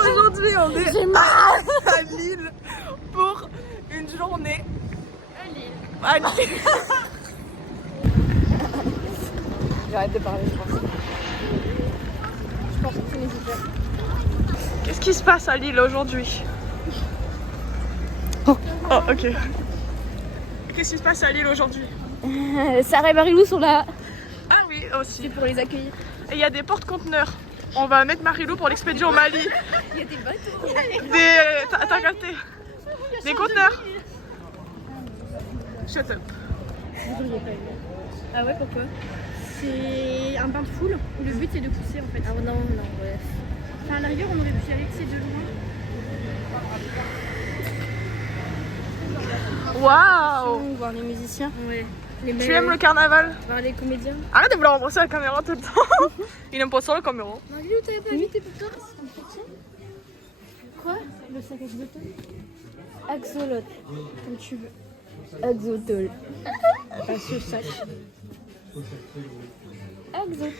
Aujourd'hui, on est à Lille pour une journée. À Lille. J'arrête de parler, je pense. Je pense que c'est nécessaire. Qu'est-ce qui se passe à Lille aujourd'hui? Oh, ok. Qu'est-ce qui se passe à Lille aujourd'hui? Sarah et Marilou sont là. Ah oui, aussi. C'est pour les accueillir. Et il y a des porte-conteneurs. On va mettre Marilou pour l'expédier au Mali. Il y a des bateaux. T'as capté? Des conteneurs. Shut up. Ah ouais, pourquoi? C'est un bain de foule où le but c'est de pousser en fait. Ah non, ouais. Enfin, à l'arrière, on aurait pu y aller, c'est de loin. Waouh! Voir les musiciens. Ouais. Tu aimes le carnaval? Voir les comédiens. Arrête de vouloir embrasser la caméra tout le temps. Il aime pas ça la caméra. Marilou, t'avais pas vu tes photos? Quoi? Le sac Axotol? Axolot, comme tu veux. Axotol. Pas ce sac. Axotol.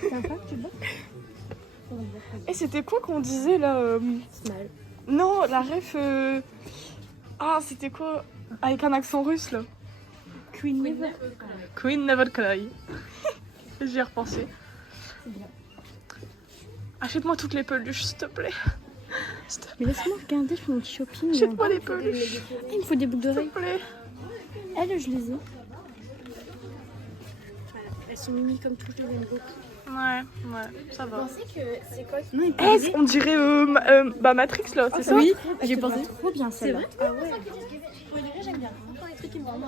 C'est un sac, tu vois? Et c'était quoi qu'on disait là Smile. Non, la ref. Ah, c'était quoi? Avec un accent russe là. Queen Never. Queen Never Cry. J'y ai repensé. Achète-moi toutes les peluches, s'il te plaît. Mais laisse-moi regarder, je fais mon petit shopping. Achète-moi les peluches. Il me faut des boucles S'il d'oreilles. te plaît. Elles, je les ai. Elles sont mimi comme tout, je les aime beaucoup. Ouais, ça va. Vous pensez que c'est quoi? Non, On dirait Matrix là, c'est ça? Oui, j'ai pensé trop bien celle-là. Ah ouais. Pour les vrais, j'aime bien. Pour les trucs qui me vendent.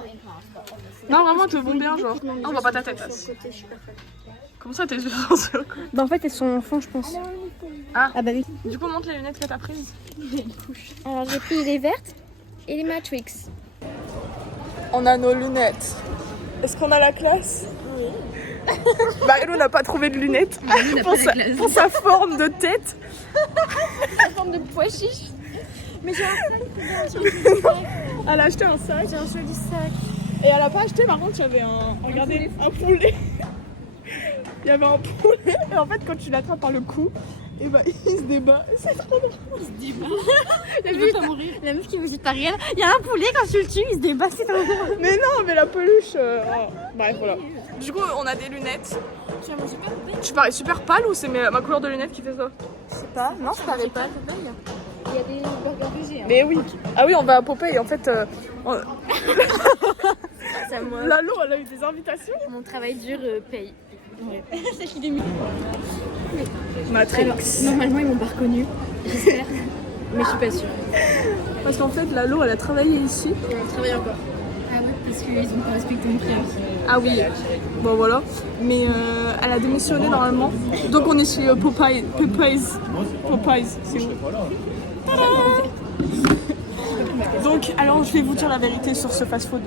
Non, vraiment, elles te vont bien, genre. Ah, on voit pas ta tête. Comment ça, tes yeux sont sur le côté? Bah en fait, elles sont enfants, je pense. Ah bah oui. Du coup, montre les lunettes que t'as prises. Alors j'ai pris les vertes et les Matrix. On a nos lunettes. Est-ce qu'on a la classe? Oui. Marilou n'a pas trouvé de lunettes pour sa forme de tête. La forme de pois chiche. Mais j'ai un sac. Elle a acheté un sac. J'ai un joli sac. Et elle a pas acheté, par contre, il y avait regardez, un poulet. Il y avait un poulet. Et en fait, quand tu l'attrapes par le cou, et bah il se débat. C'est trop drôle. Il se débat. La meuf qui visite Paris, il y a un poulet, quand tu le tues, il se débat, c'est trop drôle. Mais non, mais la peluche. Bref, voilà. Du coup, on a des lunettes. Tu as mangé pas de poubelle? Tu parais super pâle ou c'est ma couleur de lunettes qui fait ça? Je sais pas, non, je parais pas. Il y a des burgers végés. Mais oui. Ah oui, on va à Popeye. En fait, C'est à moi. Lalo, elle a eu des invitations. Mon travail dur paye. Ouais. C'est qu'il est mis. Matrix. Alors, normalement, ils m'ont pas reconnu. J'espère. Mais je suis pas sûre. Parce qu'en fait, Lalo, elle a travaillé ici. Et on travaille encore. Ah ouais, parce qu'ils ont pas respecté mon préavis. Ah oui. Bon, voilà. Mais elle a démissionné normalement. Donc, on est chez Popeye. Popeyes, c'est où? Donc, alors, je vais vous dire la vérité sur ce fast-food.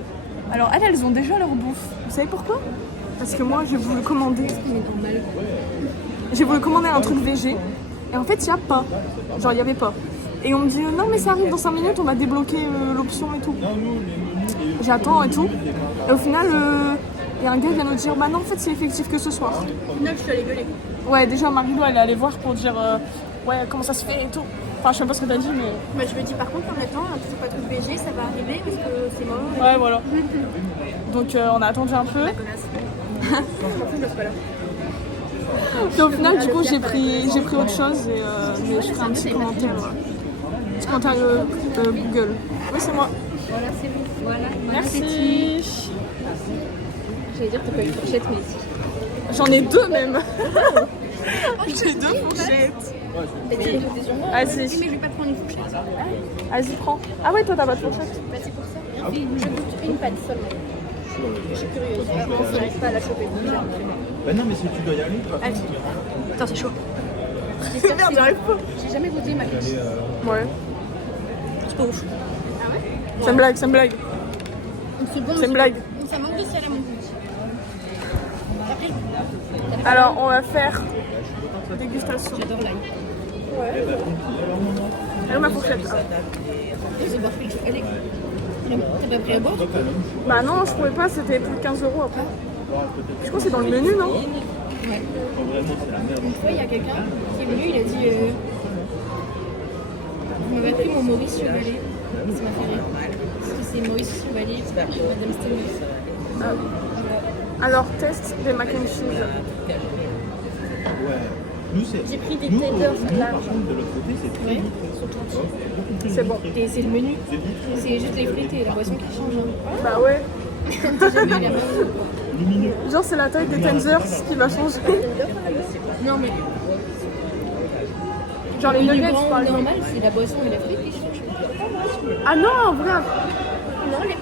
Alors, elles ont déjà leur bouffe. Vous savez pourquoi? Parce que moi, j'ai voulu commander. J'ai voulu commander un truc végé. Et en fait, il n'y a pas. Genre, il n'y avait pas. Et on me dit, non, mais ça arrive dans 5 minutes, on va débloquer l'option et tout. J'attends et tout. Et au final, il y a un gars qui vient nous dire, bah non, en fait, c'est effectif que ce soir. Au final, je suis allée gueuler. Ouais, déjà, Marilou, elle est allée voir pour dire, ouais, comment ça se fait et tout. Enfin, je sais pas ce que t'as dit, mais. Bah, je me dis, par contre, on attend, c'est pas truc BG, ça va arriver parce que c'est mort. Ouais, voilà. Donc, on a attendu un peu. Et au final, du coup, j'ai pris autre chose et mais je ferai un petit commentaire. Petit commentaire Google. Oui, c'est moi. Voilà, c'est bon. Voilà. Merci. J'allais dire, t'as pas une fourchette, mais si. J'en ai 2 même. J'ai 2 fourchettes. Mais tu les jeter sur moi. Vas-y. Mais je vais pas prendre une fourchette. Vas-y, prends. Ah ouais, toi, t'as pas de fourchette. Bah, c'est pour ça. Je goûte une pâte seulement. Je suis curieuse. On n'arrive pas à la choper. Bah non, mais si tu dois y aller, quoi. Allez. Attends, c'est chaud. Merde, j'arrive pas. J'ai jamais goûté ma fiche. Ouais. C'est pas ouf. Ah ouais? C'est une blague, c'est une blague. C'est bon. C'est une blague. Ça manque de sel à mon goût. Alors, on va faire dégustation. J'adore l'ail. Ouais. Elle est ma fourchette. C'est boire quelque chose. Allez. T'as pas pris à boire? Bah non, je pouvais pas, c'était plus de 15 € après. Je crois que c'est dans le menu, non? Ouais. vraiment, c'est la merde. Une fois, il y a quelqu'un qui est venu, il a dit vous m'avez pris mon Maurice Chevalier. Ça m'a fait rire. Parce que c'est Maurice Chevalier, Madame Stennis. Alors, test des mac and cheese. Ouais. Nous, c'est. J'ai pris des Nous, tenders nous, là. par contre, de l'autre côté, c'est très Ouais, vite. surtout entiers. C'est bon. Et c'est le menu. C'est vite. C'est juste les frites et la boisson qui change. Hein. Bah ouais. T'as jamais eu la même. Lumineux. Genre, c'est la taille des tenders qui va changer. Non, mais Genre les le nuggets, grand par exemple. normal, c'est la boisson et la frite qui changent. Ah non, en vrai. Non, les.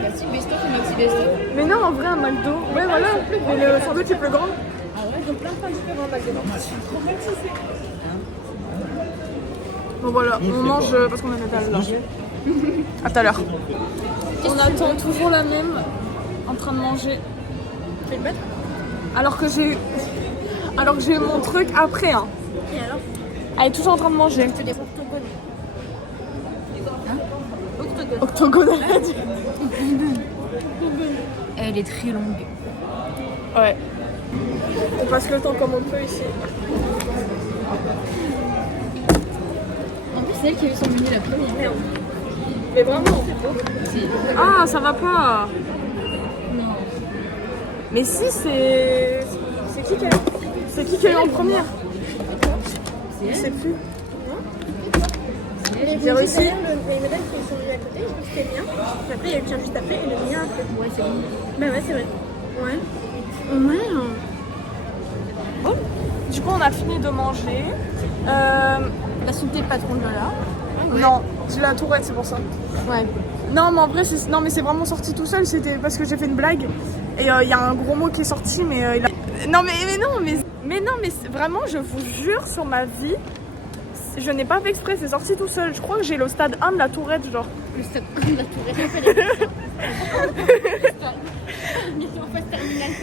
Bah, si, best-of et maxi best-of. Mais non, en vrai, un McDo. Ouais, voilà. Mais le sandwich est plus grand. Ah ouais, donc plein de pains différents, McDonald's. Bon, voilà, on mange parce qu'on est à là. À tout à l'heure. On attend toujours la même en train de manger. Tu veux le mettre? Alors que j'ai mon truc après. Hein. Et alors? Elle est toujours en train de manger. Je te dis octogone. Hein? Octogone. Octogonal, elle a dit. Elle est très longue. Ouais. On passe le temps comme on peut ici. En plus, c'est elle qui a eu son menu la première. Mais vraiment. Si. Ah, ça va pas. Non. Mais si, c'est. C'est qui qui a eu en première? C'est Je elle. sais plus. Elle. J'ai réussi. Les modèles qui sont venus à côté, je crois que c'était bien. Puis après, il y a eu le tien juste après et le mien après. Ouais, c'est bon. Bah ouais, c'est vrai. Ouais. Ouais. Du coup, on a fini de manger. La soupe le patron de là. Non, j'ai la tourette, c'est pour ça. Ouais. Non, mais en vrai, c'est vraiment sorti tout seul. C'était parce que j'ai fait une blague. Et il y a un gros mot qui est sorti, mais il a... Non, mais vraiment, je vous jure sur ma vie, je n'ai pas fait exprès, c'est sorti tout seul. Je crois que j'ai le stade 1 de la tourette, genre. Le stade 1 de la tourette. En phase terminale.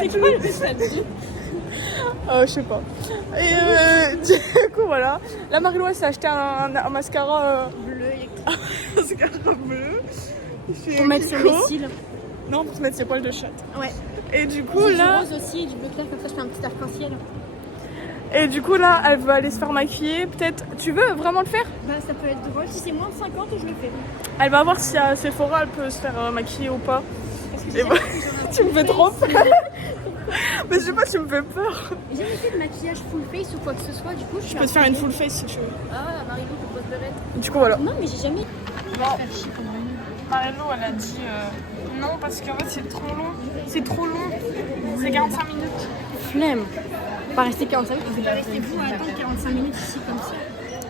C'est quoi le stade 2? Je sais pas. Et du coup, voilà. La Marie-Louise s'est acheté un mascara Bleu. un mascara bleu. Pour mettre sur les cils. Non, pour se mettre ses poils de chatte. Ouais. Et du coup, Du là... rose aussi et du bleu clair, comme ça je fais un petit arc-en-ciel. Et du coup, là, elle veut aller se faire maquiller. Peut-être... Tu veux vraiment le faire? Bah ça peut être drôle. Si c'est moins de 50, je le fais. Elle va voir si à Sephora, elle peut se faire maquiller ou pas. Parce que Et bah, tu me fais trop peur. Mais je sais pas, tu me fais peur. J'ai jamais fait de maquillage full face ou quoi que ce soit, du coup je Je peux te faire une full face si tu veux. Ah, Marie-Lou, je pose berette. Du coup, voilà. Non, mais j'ai jamais. Bon, Marie-Lou, elle a dit non parce qu'en fait, c'est trop long. C'est trop long. C'est 45 minutes. Flemme. Pas rester 45 minutes, vous restez vous à attendre 45 minutes ici comme ça.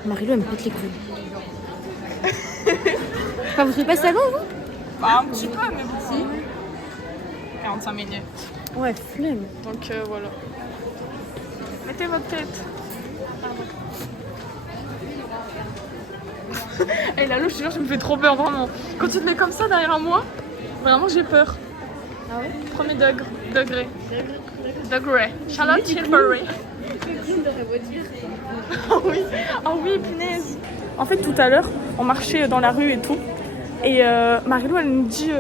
Marie-Lou, elle me pète les couilles. Enfin, vous trouvez pas ça long, vous? Bah, un petit peu, mais bon. Si. 45 minutes. Ouais, flemme. Donc voilà. Mettez votre tête. Et Lalo, je te jure, je me fais trop peur, vraiment. Quand tu te mets comme ça derrière moi, vraiment j'ai peur. Ah ouais? Premier degré. Degré. Charlotte Tilbury. Ah oui, punaise. En fait, tout à l'heure, on marchait dans la rue et tout. Et Marie-Lou, elle nous dit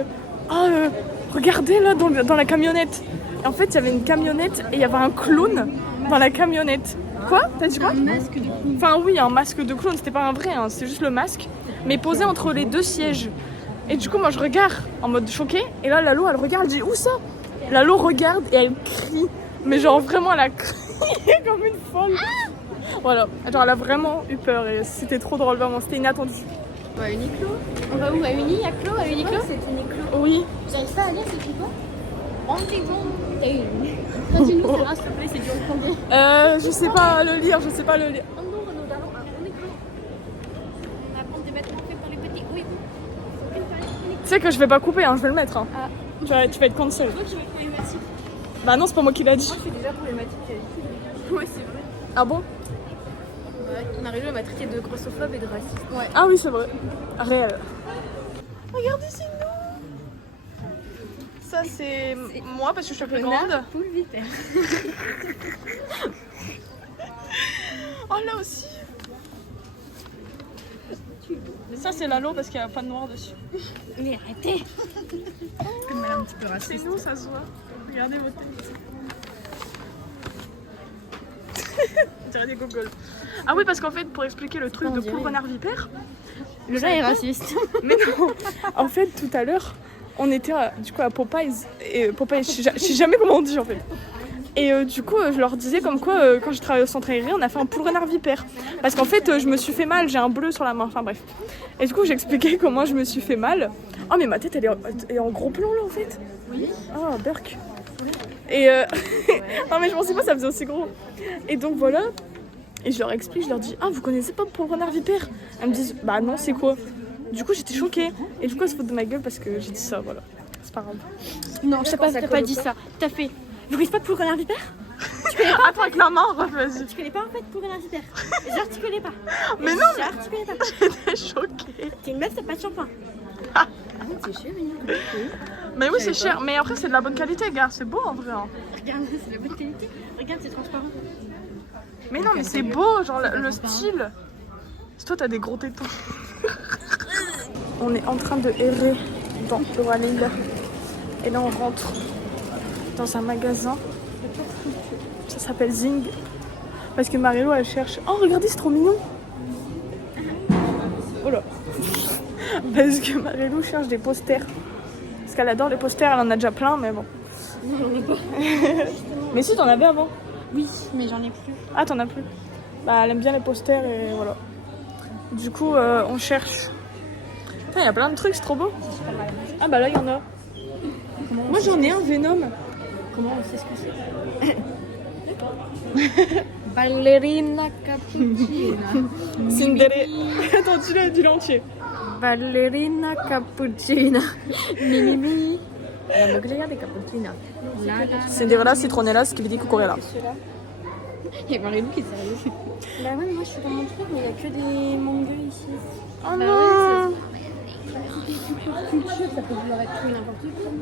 regardez là dans la camionnette. Et en fait, il y avait une camionnette et il y avait un clown dans la camionnette. Quoi? T'as dit quoi? Un masque de clown. Enfin oui, un masque de clown, c'était pas un vrai, hein, c'est juste le masque, mais posé entre les deux sièges. Et du coup, moi je regarde en mode choquée, et là Lalo elle regarde, elle dit où ça? Lalo regarde et elle crie, mais genre vraiment elle a crié comme une folle. Voilà, genre elle a vraiment eu peur et c'était trop drôle, vraiment, c'était inattendu. On va à Uniqlo. On va où? À Uni? À Clos? À Uniqlo? C'est Uniqlo. Oui. Vous n'arrivez pas à lire, c'est écrit quoi? Rendez-vous. Continue, Sarah, s'il te plaît, c'est du hongkongais. Je sais pas le lire, je sais pas le lire. Oh non, nous allons à Uniqlo. On apprend des vêtements faits pour les petits. Oui. Tu sais que je vais pas couper, hein, je vais le mettre. Hein. Ah. Tu vas être cancel. Toi, tu veux problématique. Bah non, c'est pas moi qui l'a dit. Moi, je suis déjà problématique avec. Ouais, c'est vrai. Ah bon? Ouais, Marie-Lou, elle m'a traité de grossophobe et de raciste. Ouais. Ah oui, c'est vrai. Réel. Regarde ici, nous. Ça, c'est moi parce que je suis la plus grande. Poule vite. Oh, là aussi. Ça, c'est Lalo parce qu'il n'y a pas de noir dessus. Mais arrêtez. Comme elle est un petit peu C'est raciste. nous, ça se voit. Regardez vos têtes. On dirait des gogoles. Ah oui, parce qu'en fait, pour expliquer le truc On de dirait. poule renard vipère, Le gars est raciste. mais non, en fait, tout à l'heure, on était du coup à Popeyes. Et Popeyes, je sais jamais comment on dit en fait. Et du coup, je leur disais comme quoi, quand je travaillais au centre aéré, on a fait un poule renard vipère. Parce qu'en fait, je me suis fait mal, j'ai un bleu sur la main, enfin bref. Et du coup, j'expliquais comment je me suis fait mal. Oh, mais ma tête, elle est en gros plan là en fait. Oui. Oh, Burk. Et non, mais je pensais pas, ça faisait aussi gros. Et donc voilà. Et je leur explique, je leur dis, ah, vous connaissez pas poule renard vipère? Elles me disent, bah non, c'est quoi? Du coup, j'étais choquée. Et du coup, elles se foutent de ma gueule parce que j'ai dit ça, voilà. C'est pas grave. Non, t'as pas dit ça. T'as fait. Vous connaissez pas Poule Renard Vipère? Attends, avec la main, vas-y. Tu connais pas en fait Poule Renard Vipère? Genre, tu connais pas. Mais non, mais Genre, tu connais pas. j'étais choquée. T'es une meuf, t'as pas de shampoing. C'est cher, hein. Mais oui, c'est cher. Mais après, c'est de la bonne qualité, gars. C'est beau en vrai. Hein. Regarde, c'est la bonne qualité. Regarde, c'est transparent. Mais non, mais c'est beau, genre le style. Si toi, t'as des gros tétons. On est en train de errer dans le Roi Lille. Et là, on rentre dans un magasin. Ça s'appelle Zing. Parce que Marilo, elle cherche. Oh, regardez, c'est trop mignon. Oh là. Parce que Marilo cherche des posters. Parce qu'elle adore les posters, elle en a déjà plein, mais bon. Mais si, t'en avais avant. Oui, mais j'en ai plus. Ah, t'en as plus. Bah, elle aime bien les posters et voilà. Du coup, on cherche. Putain, il y a plein de trucs, c'est trop beau. Ah, bah là, il y en a. Moi, j'en ai un Venom. Comment on sait ce que c'est? Ballerina cappuccina. Cinderella. Attends, dis-le entier. Ballerina cappuccina. Mimimi. La moglia de cappuccina. Cinderella, citronella, skibidi, cucurella. Il y a Marie-Lou qui est sérieuse. Bah ouais, moi je suis dans mon truc, mais il y a que des mangas ici. Oh non. Culture, ça peut vouloir être tout et n'importe quoi.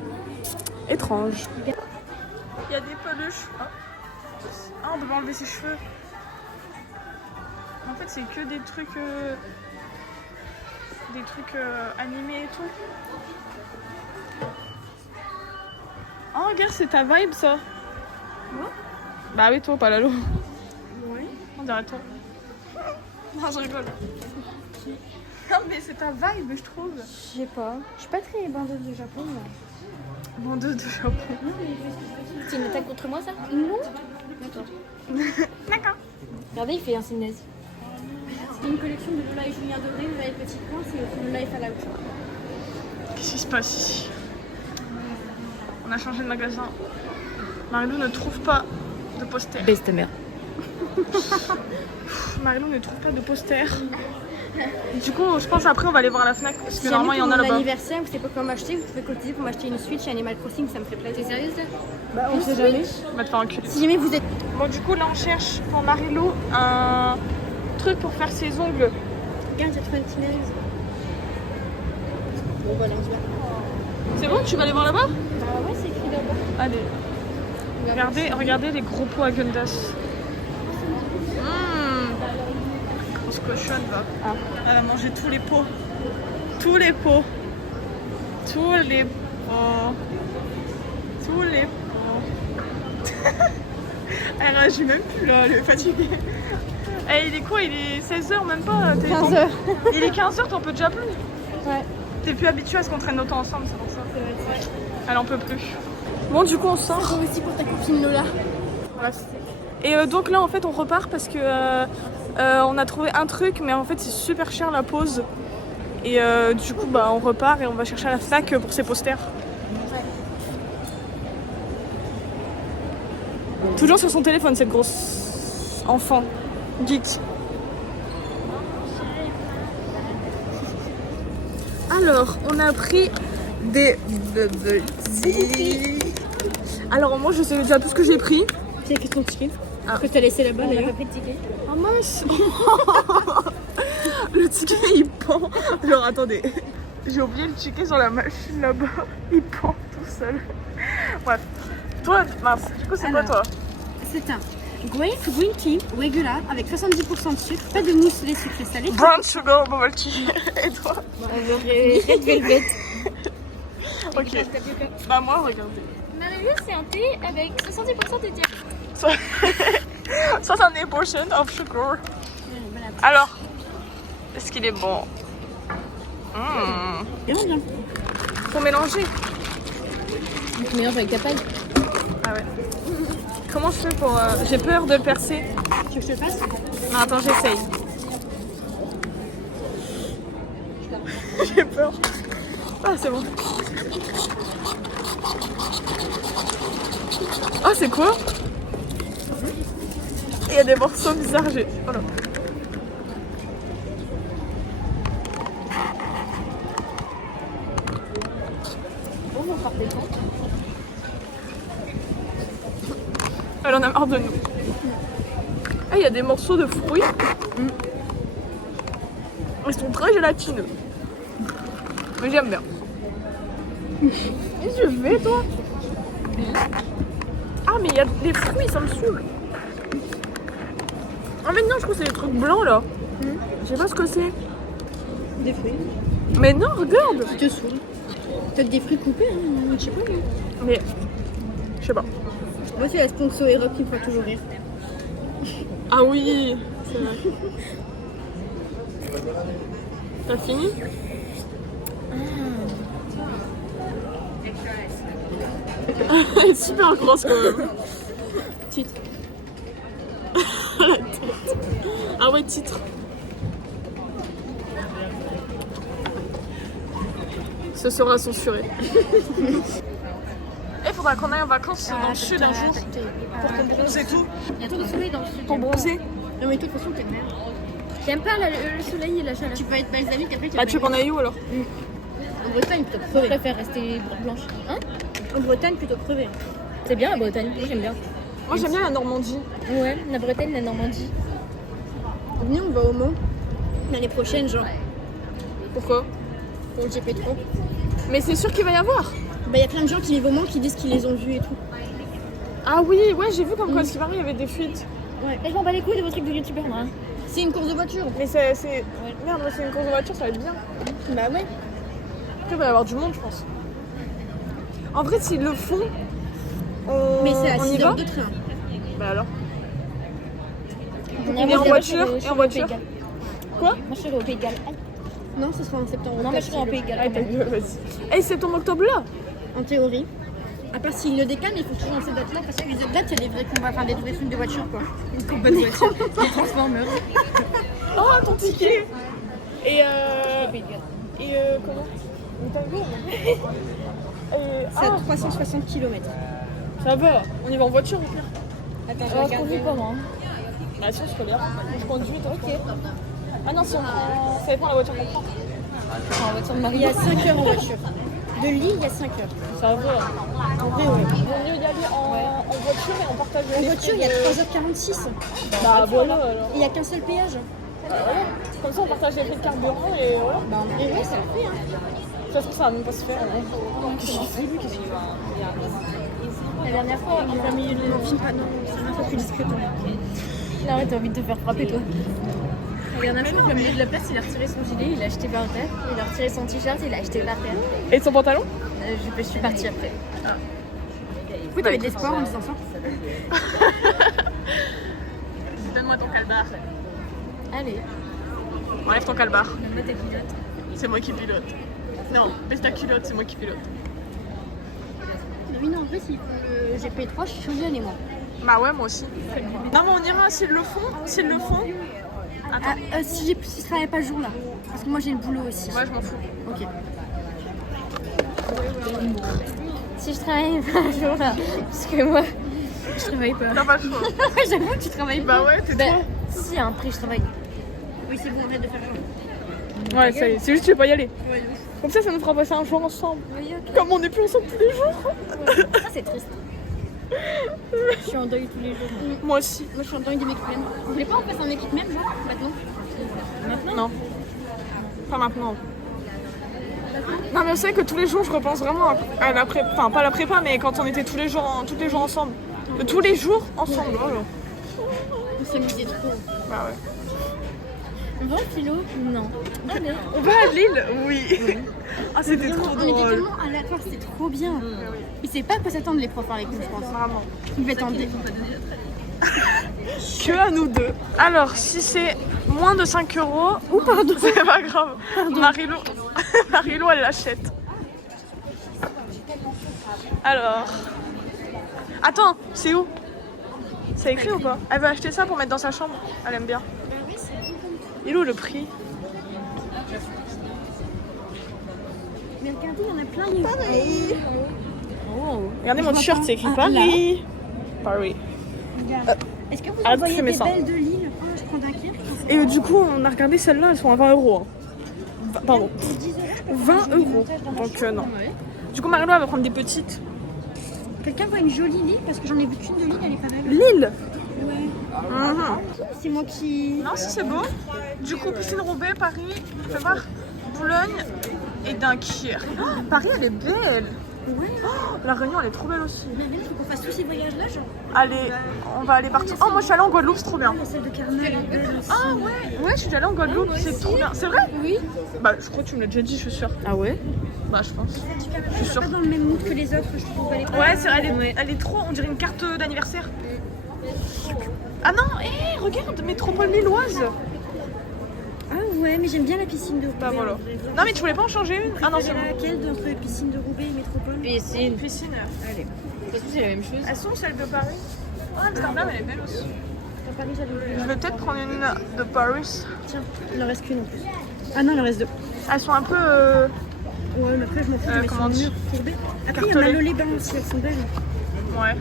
Étrange. Il y a des peluches. Ah, on peut enlever ses cheveux. En fait, c'est que des trucs animés et tout. Oh, regarde, c'est ta vibe ça. Moi? Bah oui, toi, pas Lalo. Ouais. On dirait toi. Non, je rigole. Non, mais c'est ta vibe, je trouve. Je sais pas. Je suis pas très bandeuse de Japon. Moi. Vendeuse de Japon. C'est une attaque contre moi ça? Non. D'accord. D'accord. Regardez, il fait un cynaise. C'est une collection de Lola et Julien Doré, Lola et Petit Coin, c'est Lola et Fallout. Qu'est-ce qui se passe ici? On a changé de magasin. Marilou ne trouve pas de poster. Baisse ta mère. Marilou ne trouve pas de poster. Du coup, je pense après on va aller voir la Fnac parce que Si normalement il y en a mon là-bas. anniversaire, vous savez pas comment m'acheter, vous pouvez cotiser pour m'acheter une Switch et Animal Crossing, ça me ferait plaisir. T'es sérieuse là? Bah, on sait jamais. On va te faire enculer. Si jamais vous êtes. Bon, du coup, là on cherche pour Marilou un truc pour faire ses ongles. Regarde, j'ai trouvé une cynaise. Bon, voilà, on se voit. C'est bon, tu vas aller voir là-bas? Bah ouais, c'est écrit là-bas. Allez. Regardez les gros pots à Gundas. On se cochonne là. Ah. Elle a mangé tous les pots. Tous les pots. Tous les pots. Tous les pots. Elle réagit même plus là, elle est fatiguée. Eh, il est quoi? Il est 16h même pas? 15h. Il est 15h, t'en peux déjà plus? Ouais. T'es plus habituée à ce qu'on traîne autant ensemble, c'est pour ça. Elle en peut plus. Bon, du coup, on sort. Aussi pour ta copine Lola. Voilà. Et donc là, en fait, on repart parce que on a trouvé un truc, mais en fait, c'est super cher la pause. Et du coup, bah, on repart et on va chercher à la Fnac pour ses posters. Ouais. Toujours sur son téléphone, cette grosse enfant geek. Alors, on a pris des bubble tea. Alors, moi, je sais déjà tout ce que j'ai pris. C'est la question de ticket. Ah. Que t'as laissé là-bas On a d'ailleurs. pas pris de ticket. Oh mince. Le ticket, il pend. Alors, attendez. J'ai oublié le ticket sur la machine là-bas. Il pend tout seul. Bref. Toi, mince. Du coup, c'est quoi Alors. toi? C'est un Green tea, regular, avec 70% de sucre, pas de mousse lait sucré salé. Brown sugar bubble tea. Et toi? Red Velvet. Ok. Bah moi, regardez. Marie-Lou, c'est un thé avec 70% de thé. 70% of sugar. Alors, est-ce qu'il est bon? Bien. Faut mélanger. Tu mélanges avec ta paille. Ah ouais. Comment je fais pour... J'ai peur de le percer. Tu veux que je te fasse? Non, attends, j'essaye. J'ai peur. Ah, c'est bon. Ah, c'est quoi? Il y a des morceaux bizarres. Voilà. Elle en a marre de nous. Ah, il y a des morceaux de fruits. Ils sont très gélatineux. Mais j'aime bien. Qu'est-ce que tu fais, toi? Ah, mais il y a des fruits, ça me saoule. Ah, mais non, je trouve que c'est des trucs blancs, là. Je sais pas ce que c'est. Des fruits. Mais non, regarde. Tu te saoules. Peut-être des fruits coupés, hein, je sais pas. Mais, je sais pas. Moi, c'est la sponsor Europe qui me fait toujours rire. Ah oui, c'est vrai. T'as fini? Elle est super grosse quand même. Titre. La tête. Ah ouais, titre. Ce sera censuré. Il faudra qu'on aille en vacances dans le sud un jour pour qu'on bronze et tout. Il y a trop de soleil dans le sud. Pour bronzer. Non, mais toi, de toute façon, t'es merde. J'aime pas le soleil et la chaleur. Tu peux être balsamique après. Bah, tu veux qu'on aille où alors? En Bretagne, plutôt Je crever. préfère rester blanche. Hein? En Bretagne, plutôt crever. C'est bien la Bretagne, moi j'aime bien. Moi j'aime bien la Normandie. Ouais, la Bretagne, la Normandie. Venez, on va au Mans. L'année prochaine, genre. Pourquoi? Pour le GP3. Mais c'est sûr qu'il va y avoir. Bah, y a plein de gens qui vivent au Mans qui disent qu'ils les ont vus et tout. Ah oui, ouais, j'ai vu comme quoi, ce qui paraît, il y avait des fuites. Ouais. Et je m'en bats les couilles de vos trucs de youtubeur, moi. C'est une course de voiture. Mais c'est... Merde, c'est une course de voiture, ça va être bien. Bah ouais. Après, il va y avoir du monde, je pense. En vrai, s'ils le font, Mais c'est à on y 6 va heures de train. Bah alors. On est en voiture, et en voiture. Quoi? Moi je serai au Pays de Galles. Non, ce sera en septembre. Non, mais je serai en Pays de Galles. Ah, ta gueule, vas-y. Eh, septembre-octobre là? En théorie. À part s'ils le décalent, il faut toujours dans cette date-là parce que les autres dates, il y a des vrais combats, enfin des vrais films de voiture quoi. Une combat de voiture. Des Transformers. Oh, ton ticket! Et Pays de Galles. comment? Une tango? C'est à 360 km. Ça va, on y va en voiture au pire. Attends, je On regarde. conduit pas moi. Bah, si, je peux bien. Je conduis, toi. Ok. Ah non, si on prend. Ça dépend de la voiture qu'on prend. En voiture de Il Marie. y a 5 heures en voiture. De Lille, il y a 5 heures. Ça va. En vrai, ouais. Il vaut mieux y aller en voiture et en partage. En voiture, il y a 3h46. Bah voilà alors. Et il n'y a qu'un seul péage. Voilà. Comme ça, on partage les prix de carburant et voilà. Bah, en vrai, ouais, ça le fait. Hein. Ça se trouve, ça va même pas se faire. La dernière fois, en plein milieu de l'enfile, ah non, c'est un peu plus discret. Non, mais t'as envie de te faire frapper toi. La dernière fois, au plein milieu de la place, il a retiré son gilet, il l'a acheté par terre. Il a retiré son t-shirt, il l'a acheté par terre. Et son pantalon? Je suis partie après. Pourquoi t'avais de l'espoir en disant ça? Donne-moi ton calbar. Allez, Enlève ton calbar. donne-moi tes pilotes. C'est moi qui pilote. Non, baisse ta culotte, c'est moi qui pilote. Oui, non, en vrai, s'ils font le GP3, je suis Juliane et moi. Bah ouais, moi aussi. Non, mais on ira s'ils le font. S'ils le font. Attends. Ah, si je travaille pas le jour là. Parce que moi j'ai le boulot aussi. Ouais, je m'en fous. Ok. Si je travaille pas un jour là, parce que moi, je travaille pas. T'as pas le choix. J'avoue que tu travailles pas. Bah ouais, t'es Bah, toi. si, à un prix, je travaille. Oui, c'est bon, arrête de faire ça. Ouais, ça y est. C'est juste que tu veux pas y aller. Comme ça nous fera passer un jour ensemble. Oui, ok. Comme on est plus ensemble tous les jours. Ça, c'est triste. Je suis en deuil tous les jours. Moi aussi. Moi je suis en temps de m'équipe même. Vous voulez pas en faire un équipe même, genre, maintenant? Maintenant Non. Pas maintenant. Non, mais je sais que tous les jours, je repense vraiment à la prépa. Enfin, pas à la prépa, mais quand on était tous les jours ensemble. Tous les jours ensemble. Voilà. On s'amusait trop. Bah ouais. On va au philo? Non. Allez. On va à Lille? Oui. Ah, c'était trop On était drôle. tellement aléatoires, c'était trop bien. Ils savaient pas à quoi s'attendre les profs avec nous, je pense. Vraiment. Ils devaient tendre. Que à nous deux. Alors, si c'est moins de 5 euros, Oh pardon. c'est pas grave. Marilou, Marilou, elle l'achète. Alors. Attends, c'est où? C'est écrit ou pas? Elle veut acheter ça pour mettre dans sa chambre. Elle aime bien. Il est où le prix? Mais regardez, il y en a plein. Paris. Oh. Regardez mon t-shirt, c'est écrit Ah, Paris. Paris. Est-ce que vous Arrête de envoyez filmer des ça. belles de Lille? Oh, je prends Dunkerque. Et du coup, on a regardé celles-là, elles sont à 20 euros. Pardon. 20 euros. Donc non. Du coup, Marilou, elle va prendre des petites. Quelqu'un voit une jolie Lille? Parce que j'en ai vu qu'une de Lille, elle est pas belle. Lille. Ouais. C'est moi qui. Non, si c'est beau. Du coup, piscine Roubaix, Paris, fais voir, Boulogne et Dunkerque. Oh, Paris, elle est belle. Ouais. Oh, la Réunion, elle est trop belle aussi. Mais il faut qu'on fasse tous ces voyages-là, genre. Allez, on va aller partout. Oh, moi, je suis allée en Guadeloupe, c'est trop bien. La salle de Carmel, elle est belle aussi. Ah ouais, ouais, je suis allée en Guadeloupe, c'est trop bien. C'est vrai? Oui. Bah, je crois que tu me l'as déjà dit, je suis sûre. Ah ouais? Bah, je pense. Je suis sûre. Pas dans le même mood que les autres, je trouve. Elle est pas. Ouais, elle est trop, on dirait une carte d'anniversaire. Ah non, hé, regarde, métropole lilloise. Ah ouais, mais j'aime bien la piscine de Roubaix. Bah voilà. en vrai. Non, mais tu voulais pas en changer une? Ah non, c'est bon. Laquelle d'entre piscine de Roubaix et métropole? Piscine. Piscine. Allez. De toute façon, c'est la même chose. Elles sont celles de Paris. Oh, Amsterdam, elle est belle aussi. À Paris, j'allais. Je vais peut-être prendre une de Paris. Tiens, il en reste qu'une en plus. Ah non, il en reste deux. Elles sont un peu. Ouais, mais après, je m'en fous, mais comment sur dire, le mur courbé. Après, il y a cartolées. Malo les bains aussi, elles sont belles. Ouais.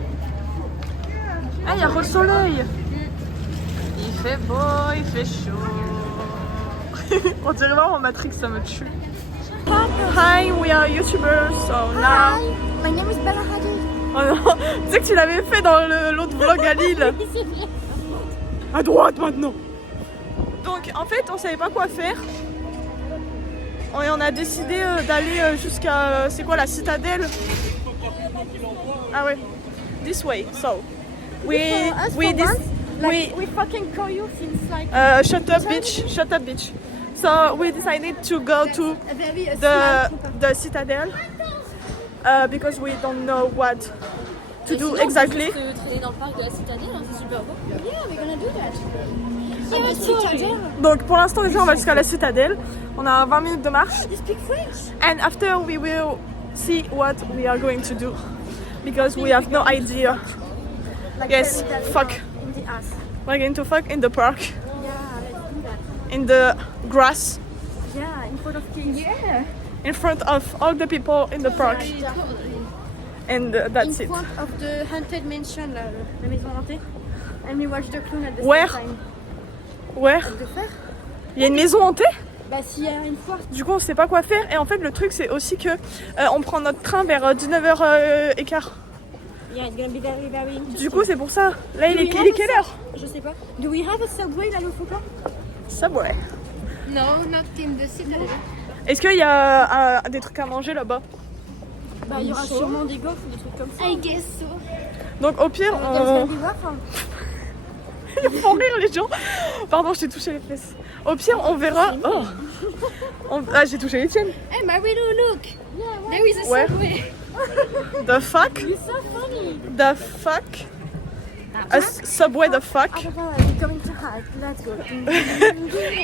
Ah, il y a Rose Soleil. Il fait beau, il fait chaud. On dirait vraiment Matrix, ça me tue. Hi, we are YouTubers, so now. My name is Bella Hadid. Oh non, tu sais que tu l'avais fait dans l'autre vlog à Lille. À droite maintenant. Donc en fait, on savait pas quoi faire. Et on a décidé d'aller jusqu'à, c'est quoi, la citadelle? Ah ouais. This way. So we fucking call you since like shut up bitch. So we decided to go to a very the citadel because we don't know what to do exactly. Traîner dans le parc de la citadelle, hein, c'est super beau. Yeah, we're gonna do that. Yeah, citadel. Donc pour l'instant déjà on va jusqu'à la citadelle. On a 20 minutes de marche. You speak French? And after we will see what we are going to do because we have no idea. Like Yes, very bad fuck. in the ass. We're going to fuck in the park, Yeah, let's do that. in the grass, Yeah, in front of kids. Yeah. in front of all the people in the park. And that's in it. front of the haunted mansion, là, la maison hantée. And we watch the clown at the Where? same time. Where? De faire? Il y a une maison hantée? Bah s'il y a une fois. Du coup on sait pas quoi faire et en fait le truc c'est aussi que on prend notre train vers 19h15. Yeah, it's gonna be very, very interesting. Du coup c'est pour ça. Là il est quelle heure? Je sais pas. Do we have a subway là, Lofoka? Subway. No, not in the city. Est-ce qu'il y a des trucs à manger là-bas? Bah il y aura sûrement des gaufres ou des trucs comme ça. I guess so. Donc au pire There's gonna on... be waffles. Ils font rire les gens. Pardon, je t'ai touché les fesses. Au pire, on verra. Oh. Ah, j'ai touché les tiennes. Hey Marilu, look! There is a Where? subway. The fuck? It's so funny. The fuck? A subway the fuck? We're going to hide. Let's go.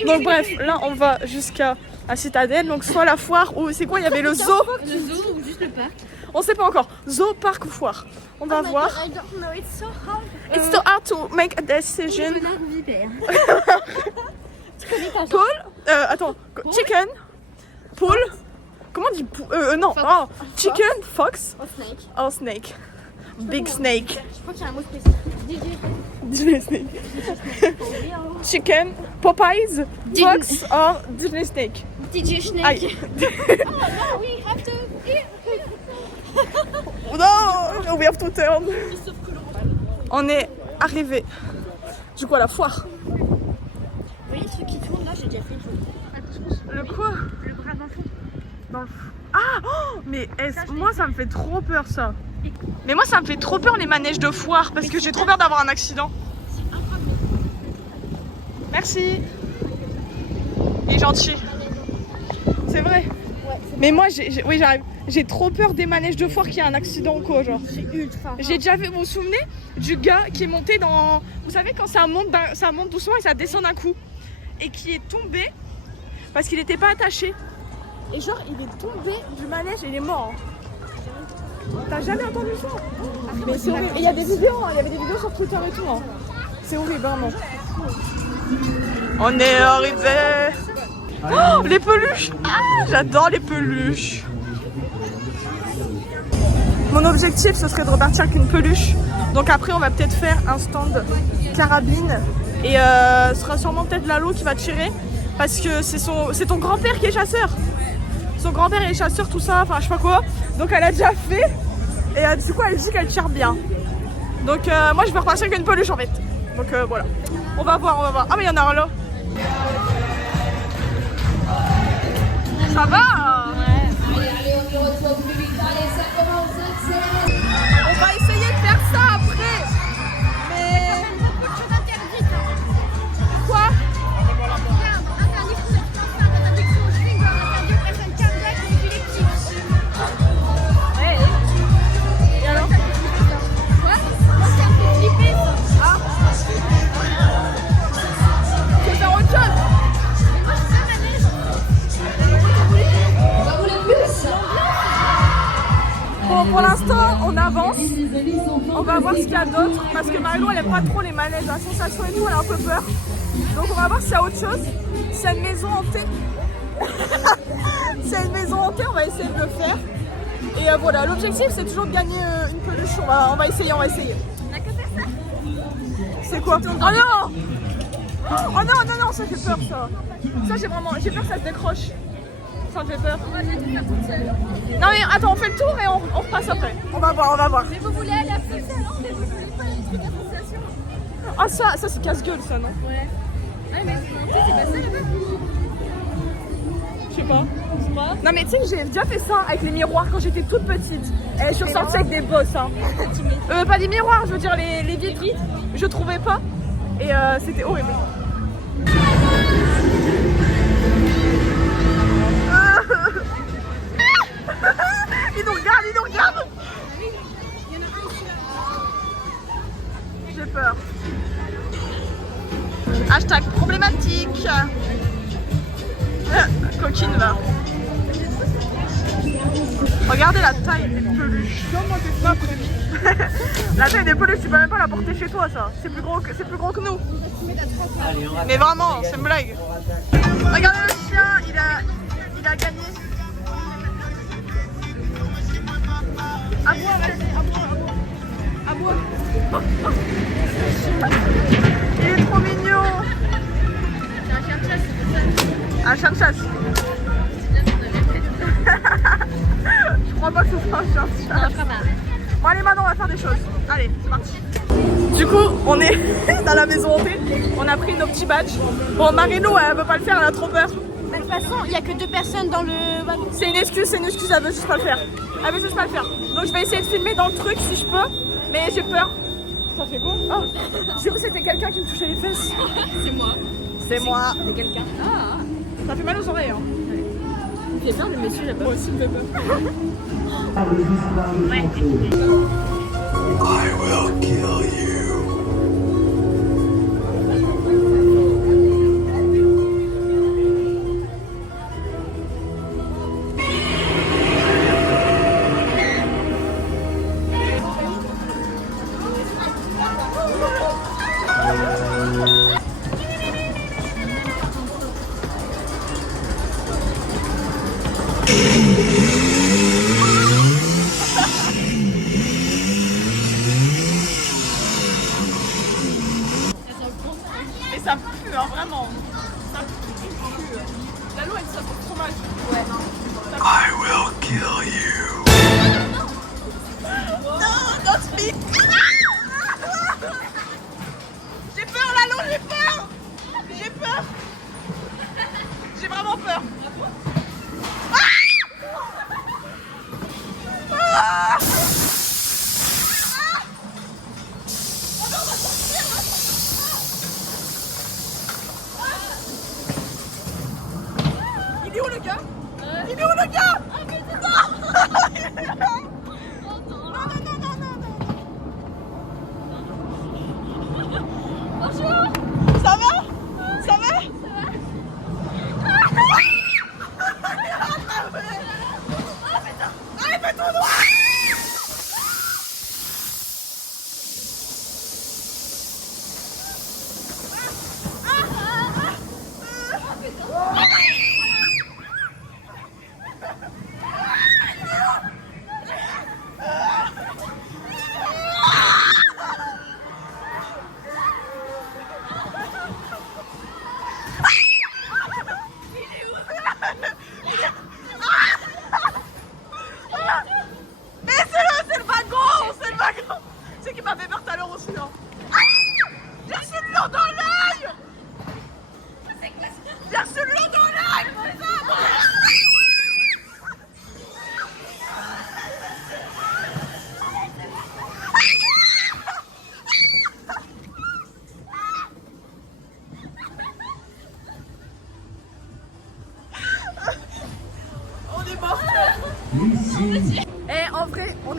Donc bref, là on va jusqu'à la citadelle. Donc soit la foire ou c'est quoi? Il y avait le zoo. Le zoo ou juste le parc? On sait pas encore. Zoo, parc ou foire. On va voir. I don't know, it's so hard. It's so hard to make a decision. Renard ou vipère? Paul, attends, chicken, poule, comment on dit non, oh, chicken, fox, Or snake? or snake, big snake, Je crois qu'il y a un mot spécifique. Disney snake, chicken, Popeyes, fox, or Disney snake. DJ Snake. Aïe. No, we have to eat. Non, we have to turn. On est arrivé, du coup à la foire. Vous voyez ceux qui tournent là, j'ai déjà fait le tour. Le quoi? Le bras d'enfant. Dans le... Ah oh, mais moi ça me fait trop peur ça. Mais moi ça me fait trop peur les manèges de foire parce que j'ai trop peur d'avoir un accident. C'est incroyable. Merci. Il est gentil. C'est vrai. Mais moi, oui, j'arrive. J'ai trop peur des manèges de foire qu'il y ait un accident ou quoi, genre. C'est ultra. J'ai déjà vu, vous vous souvenez du gars qui est monté dans... Vous savez quand ça monte doucement et ça descend d'un coup. Et qui est tombé parce qu'il n'était pas attaché. Et genre, il est tombé du manège et il est mort. T'as jamais entendu ça? Mais c'est horrible. Et il y a des vidéos, hein. Il y avait des vidéos sur Twitter et tout. Hein. C'est horrible, vraiment. On est arrivé. Oh, les peluches. Ah, j'adore les peluches. Mon objectif, ce serait de repartir avec une peluche. Donc après, on va peut-être faire un stand carabine. Et ce sera sûrement peut-être Lalo qui va tirer. Parce que c'est ton grand-père qui est chasseur. Son grand-père est chasseur, tout ça, enfin je sais pas quoi. Donc elle a déjà fait. Et du coup, elle dit qu'elle tire bien. Donc moi, je vais repartir avec une peluche en fait. Donc voilà. On va voir, on va voir. Ah mais il y en a un là. Ça va? On va essayer de faire ça après. Mais... Quoi? Et alors? Ah. Tu veux faire autre chose? Bon, pour l'instant, on avance. On va voir ce qu'il y a d'autre. Parce que Marilou, elle aime pas trop les manèges à sensation et tout, elle a un peu peur. Donc on va voir s'il y a autre chose. S'il y a une maison hantée. S'il y a une maison hantée, on va essayer de le faire. Et voilà, l'objectif c'est toujours de gagner une peluche. On va essayer, on va essayer. On a qu'à faire ça. C'est quoi? Oh non! Oh non, non, non, ça fait peur ça. Ça j'ai peur que ça se décroche. Ça me fait peur. On va bien tout faire toute seule. Non mais attends, on fait le tour et on repasse après. On va voir, on va voir. Mais vous voulez aller à Bruxelles, non? Mais vous voulez pas les trucs d'association? Ah ça c'est casse-gueule ça, non? Ouais. Ouais, mais c'est pas ça là-bas. Je sais pas. Non mais tu sais que j'ai déjà fait ça avec les miroirs quand j'étais toute petite. Et je suis ressortie avec des bosses. Hein. Pas des miroirs, je veux dire les vitres. Je trouvais pas. Et c'était horrible. Il nous regarde, il nous regarde. J'ai peur. Hashtag problématique. Coquine va. Regardez la taille des peluches. La taille des peluches, tu peux même pas la porter chez toi ça. C'est plus gros que nous. Mais vraiment, c'est une blague. Regardez le chien, il a gagné. À boire, vas-y, à boire. Il est trop mignon. C'est un chien de chasse, c'est ça. Un chien de chasse. Je crois pas que ce soit un chien de chasse. Bon allez, maintenant on va faire des choses. Allez, c'est parti. Du coup, on est dans la maison hantée. On a pris nos petits badges. Bon, Marilou, elle veut pas le faire, elle a trop peur. De toute façon, il n'y a que 2 personnes dans le wagon. C'est une excuse, elle veut juste pas le faire. Elle veut juste pas le faire. Donc je vais essayer de filmer dans le truc si je peux. Mais j'ai peur. Ça fait quoi? Oh, j'ai cru que c'était quelqu'un qui me touchait les fesses. C'est moi. C'est moi. C'est quelqu'un. Ah. Ça fait mal aux oreilles. Hein. Il fait bien le monsieur là-bas. Moi aussi, il me fait peur. I will kill you. Et ça pue, hein, vraiment. Ça pue. La loi, elle sort au fromage. Ouais. I will kill you. Non, don't speak. J'ai peur, Lalo, j'ai peur. J'ai peur. J'ai vraiment peur. Ah!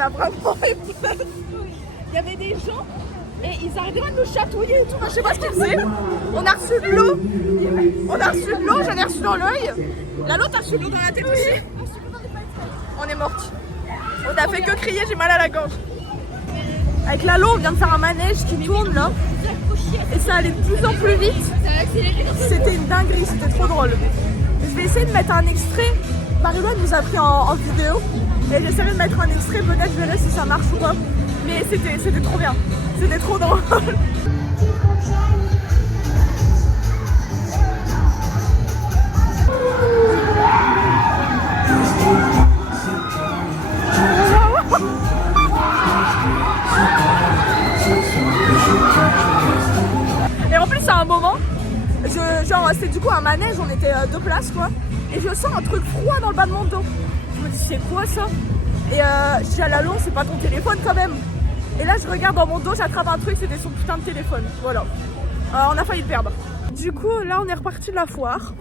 a vraiment eu peur. Il y avait des gens et ils arrêtaient pas de nous chatouiller et tout. Moi, je sais pas ce qu'ils faisaient. On a reçu de l'eau. J'en ai reçu dans l'œil. La l'autre a reçu de l'eau dans la tête aussi. On est morte. On a fait que crier, j'ai mal à la gorge. Avec Lalo, on vient de faire un manège qui tourne là. Et ça allait de plus en plus vite. C'était une dinguerie, c'était trop drôle. Je vais essayer de mettre un extrait. Marie-Lou nous a pris en vidéo. Et j'essaierai de mettre un extrait, peut-être je verrai si ça marche ou pas. Mais c'était trop bien. C'était trop drôle. Et en plus à un moment, genre c'était du coup un manège, on était deux places quoi. Et je sens un truc froid dans le bas de mon dos. Je me dis c'est quoi ça? Et je dis à Lalo, c'est pas ton téléphone quand même. Et là je regarde dans mon dos, j'attrape un truc, c'était son putain de téléphone. Voilà. On a failli le perdre. Du coup là on est reparti de la foire.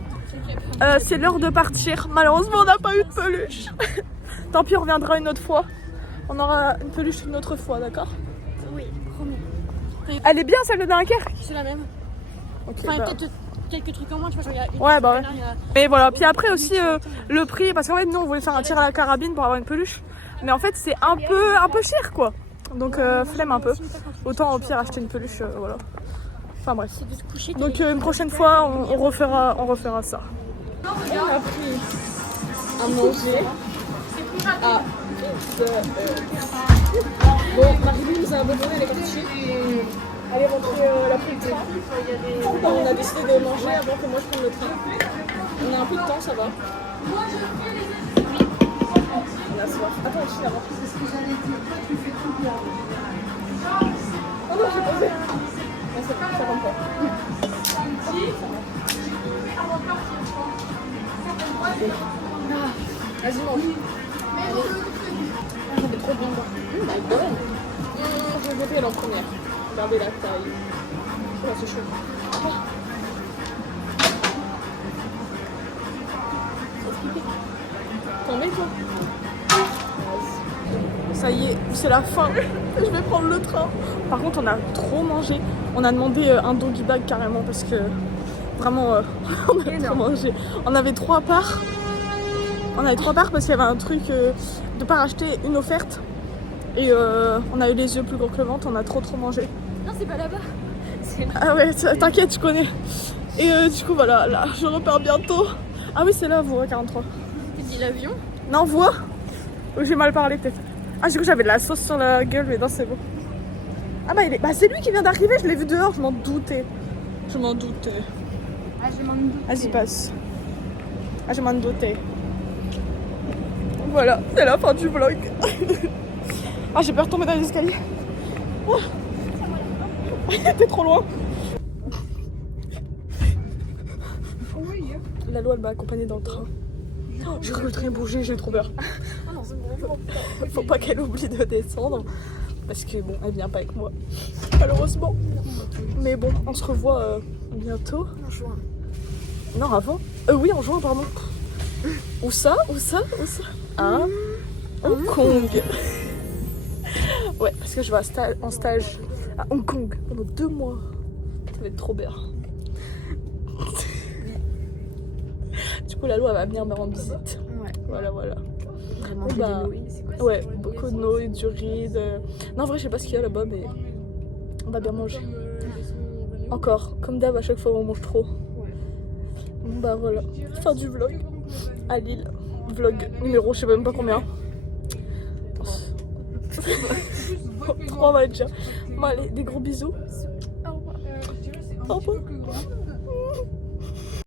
C'est l'heure de partir. Malheureusement on n'a pas eu de peluche. Tant pis, on reviendra une autre fois. On aura une peluche une autre fois, d'accord? Oui, promis. Elle est bien celle de Dunkerque? C'est la même. Okay, Enfin, bah. peut-être quelques trucs en moins, tu vois. Ouais, bah ouais. Mais voilà, puis après aussi le prix, parce qu'en fait nous on voulait faire un tir à la carabine pour avoir une peluche. Mais en fait c'est un peu cher quoi. Donc flemme un peu. Autant au pire acheter une peluche, voilà. Enfin bref. Donc une prochaine fois on refera ça. On a pris à manger à bon, Marie-Lou nous a abandonné, elle est partie. Elle est rentrée l'après-midi. On a décidé de manger avant que moi je prenne le train. On a un peu de temps, ça va. On a soif. Attends, Chine avant. Oh non, j'ai posé. Non, c'est pas, ça rentre pas. Vas-y, mange. Ça fait trop bien. Bah, bonne. Je vais goûter elle en première. Regardez la taille. Oh, c'est chaud. T'en mets toi? Ça y est, c'est la fin. Je vais prendre le train. Par contre, on a trop mangé. On a demandé un doggy bag carrément parce que vraiment, on a trop mangé. On avait 3 parts. On avait 3 parts parce qu'il y avait un truc de pas racheter une offerte. Et on a eu les yeux plus gros que le ventre. On a trop mangé. Non, c'est pas là-bas. Ah ouais, t'inquiète, je connais. Et du coup, voilà, là, je repars bientôt. Ah oui, c'est là, Voie 43. Tu dis l'avion? Non, Voie. J'ai mal parlé peut-être. Ah, du coup, j'avais de la sauce sur la gueule, mais non, c'est bon. Ah bah, c'est lui qui vient d'arriver, je l'ai vu dehors, je m'en doutais. Ah, je m'en doute. Vas-y, passe. Ah, je m'en doutais. Voilà, c'est la fin du vlog. Ah, j'ai peur de tomber dans les escaliers. Oh. T'es trop loin. Lalo, elle m'a accompagnée dans le train. Oh, j'ai cru que le train bougeait, j'ai trop peur. Faut pas qu'elle oublie de descendre. Parce que bon, elle vient pas avec moi. Malheureusement. Mais bon, on se revoit bientôt. En juin. Non, avant. Oui, en juin, pardon. Où ça? À Hong Kong. Ouais, parce que je vais en stage à Hong Kong pendant 2 mois. Ça va être trop bien. Du coup, Lalo, elle va venir me rendre visite. Ouais. Voilà. Vraiment, Bah, ouais, beaucoup de nouilles, du riz. Non, en vrai, je sais pas ce qu'il y a là-bas, mais on va bien manger. Encore, comme d'hab, à chaque fois, on mange trop. Bon, bah voilà, fin du vlog à Lille. Vlog numéro, je sais même pas combien. 3 on va être déjà. Bon, allez, des gros bisous. Au revoir.